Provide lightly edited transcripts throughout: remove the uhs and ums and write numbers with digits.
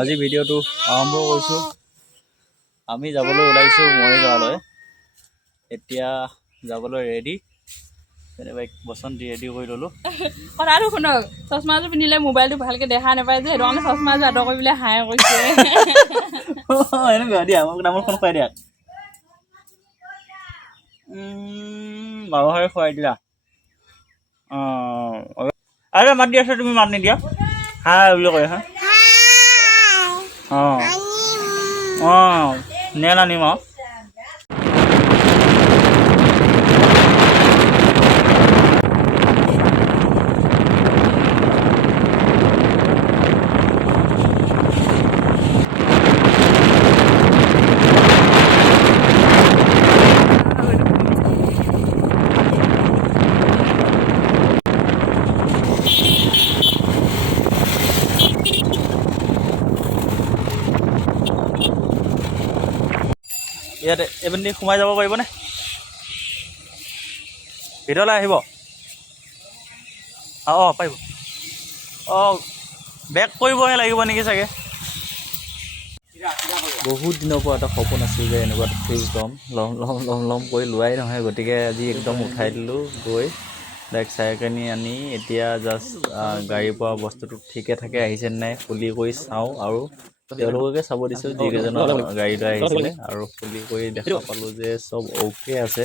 আজি ভিডিঅ'টো আৰম্ভ কৰিছোঁ। আমি যাবলৈ ওলাইছোঁ মৰিগাঁৱলৈ। এতিয়া যাবলৈ ৰেডি। যেনিবা বসন্তি ৰেডি কৰি ল'লোঁ। কথাটো শুনক, চশমাযোৰ পিন্ধিলে মোবাইলটো ভালকৈ দেখা নাপায় যে, সেইটো কাৰণে চশমাযোৰ আঁতৰ কৰি পেলাই হাই কৰিছে। এনেকুৱা দিয়া, মোক তামোলখন খুৱাই দিয়া। বাবাহাৰে খুৱাই দিলা। আৰু মাত দি আছা, তুমি মাত নিদিয়া। হাই বুলি কয় হা। নেল আনিম আৰু। ইয়াতে এইপিনে সোমাই যাব পাৰিবনে? ভিতৰলৈ আহিব? পাৰিব। বেক কৰিবহে লাগিব নেকি চাগে। বহুত দিনৰ পৰা এটা সপোন আছিল যে এনেকুৱা এটা ফ্ৰিজ ল'ম কৰি লোৱাই নহয়। গতিকে আজি একদম উঠাই দিলোঁ গৈ ডাইৰেক্ট চাই কিনি আনি এতিয়া জাষ্ট গাড়ীৰ পৰা বস্তুটো ঠিকে থাকে আহিছে নাই খুলি কৰি চাওঁ, আৰু তেওঁলোককে চাব দিছোঁ যিকেইজনৰ গাড়ীলৈ আহিছিলে, আৰু খুলি কৰি দেখা পালোঁ যে চব অ'কে আছে।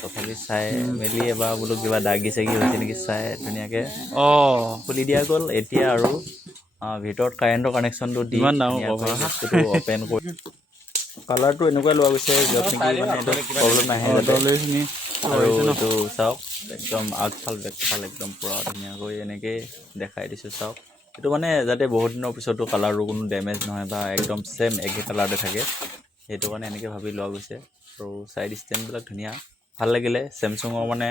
তথাপি চাই মেলি এবাৰ বোলো কিবা দাগি চাগি হৈছে নেকি চাই ধুনীয়াকৈ খুলি দিয়া গ'ল। এতিয়া আৰু ভিতৰত কাৰেণ্টৰ কানেকশ্যনটো দি বস্তুটো অ'পেন কৰি কালাৰটো এনেকুৱাই লোৱা গৈছে য'ত নেকি মানে এইটো প্ৰব্লেম নাহে যাতে। আৰু এইটো চাওক একদম আগফাল বেকফাল একদম পূৰা ধুনীয়াকৈ এনেকৈ দেখাই দিছোঁ। চাওক এইটো মানে যাতে বহুত দিনৰ পিছতো কালাৰটো কোনো ডেমেজ নহয় বা একদম ছেম একে কালাৰতে থাকে, সেইটো কাৰণে এনেকৈ ভাবি লোৱা গৈছে। আৰু ছাইড ষ্টেণ্ডবিলাক ধুনীয়া, ভাল লাগিলে। চেমচাঙৰ মানে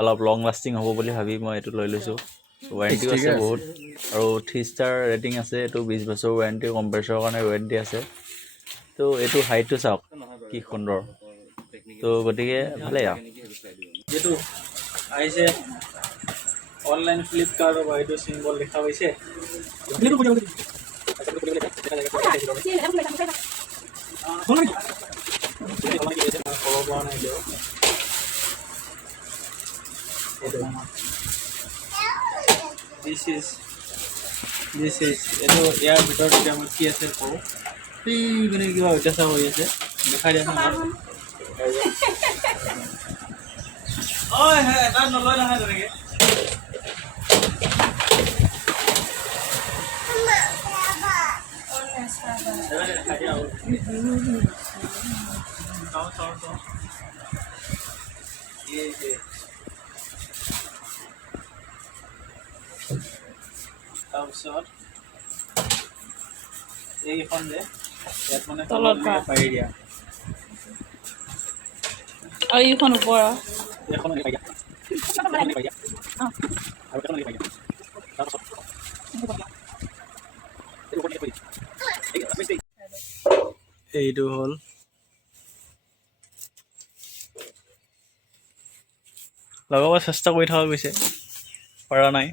অলপ লং লাষ্টিং হ'ব বুলি ভাবি মই এইটো লৈ লৈছোঁ। ৱাৰেণ্টিও আছে বহুত, আৰু 3 ষ্টাৰ ৰেটিং আছে। এইটো 20 বছৰ ৱাৰেণ্টি, কম্প্ৰেছৰৰ কাৰণে ৱাৰেণ্টি আছে। তো এইটো হাইটটো চাওক কি সুন্দৰ। তো গতিকে ভালেই আৰু এইটো আহিছে অনলাইন ফ্লিপকাৰ্টৰ পৰা। এইটো চিম্বল দেখা পাইছে। দিছ ইজ এইটো ইয়াৰ ভিতৰত এতিয়া মই কি আছে কওঁ, মানে কিবা অত্যাচাৰ হৈ আছে দেখাই দিয়াচোন। তাত নলয় নহয় তেনেকৈ। তাৰপিছত এইখন যে ইয়াত মানে তলত পাৰি দিয়া, আৰু এইখন ওপৰ এইটো হ'ল লগাব চেষ্টা কৰি থকা গৈছে, পৰা নাই।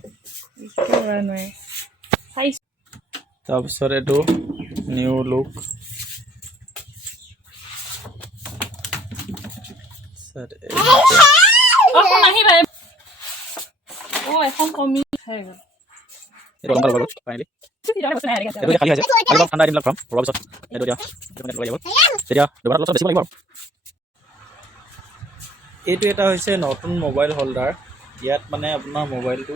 তাৰপিছত এইটো নিউ লুক। এখন কমি এইটো এটা হৈছে নতুন মোবাইল হোল্ডাৰ। ইয়াত মানে আপোনাৰ মোবাইলটো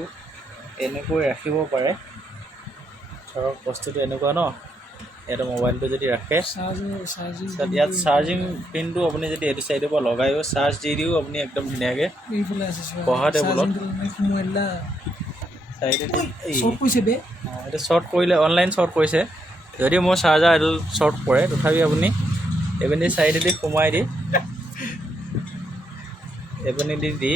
এনেকৈ ৰাখিব পাৰে। ধৰক বস্তুটো এনেকুৱা ন, ইয়াতে মোবাইলটো যদি ৰাখে, ইয়াত চাৰ্জিং পিনটো আপুনি যদি এইটো চাইডৰ পৰা লগায়ো চাৰ্জ দি দিও আপুনি একদম ধুনীয়াকৈ পঢ়া টেবুলত এইটো শ্বৰ্ট কৰিলে অনলাইন শ্বৰ্ট কৰিছে। যদি মোৰ চাৰ্জাৰ এইটো শ্বৰ্ট কৰে, তথাপি আপুনি এইপিনে চাইডেদি সোমাই দি এইপিনে দি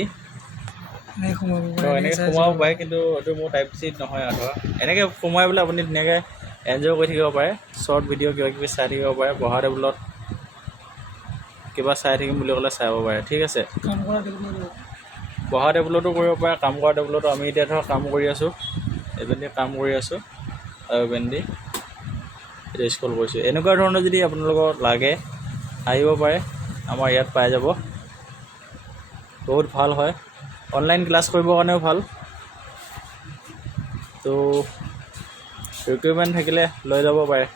এনেকৈ সোমাব পাৰে। কিন্তু এইটো মোৰ টাইপ চি নহয় আৰু ধৰা এনেকৈ সোমাই পেলাই আপুনি ধুনীয়াকৈ এনজয় কৰি থাকিব পাৰে। শ্বৰ্ট ভিডিঅ' কিবা কিবি চাই থাকিব পাৰে। পঢ়া টেবুলত কিবা চাই থাকিম বুলি ক'লে চাব পাৰে। ঠিক আছে, পঢ়া টেবুলতো কৰিব পাৰে, কাম কৰা টেবুলতো। আমি এতিয়া ধৰক কাম কৰি আছোঁ, এইপিনে কাম কৰি আছোঁ। আৰু পেন দি এতিয়া স্কুল কৰিছোঁ। এনেকুৱা ধৰণৰ যদি আপোনালোকৰ লাগে আহিব পাৰে, আমাৰ ইয়াত পাই যাব। বহুত ভাল হয়, অনলাইন ক্লাছ কৰিবৰ কাৰণেও ভাল। তো ৰিকুৱাৰমেণ্ট থাকিলে লৈ যাব পাৰে।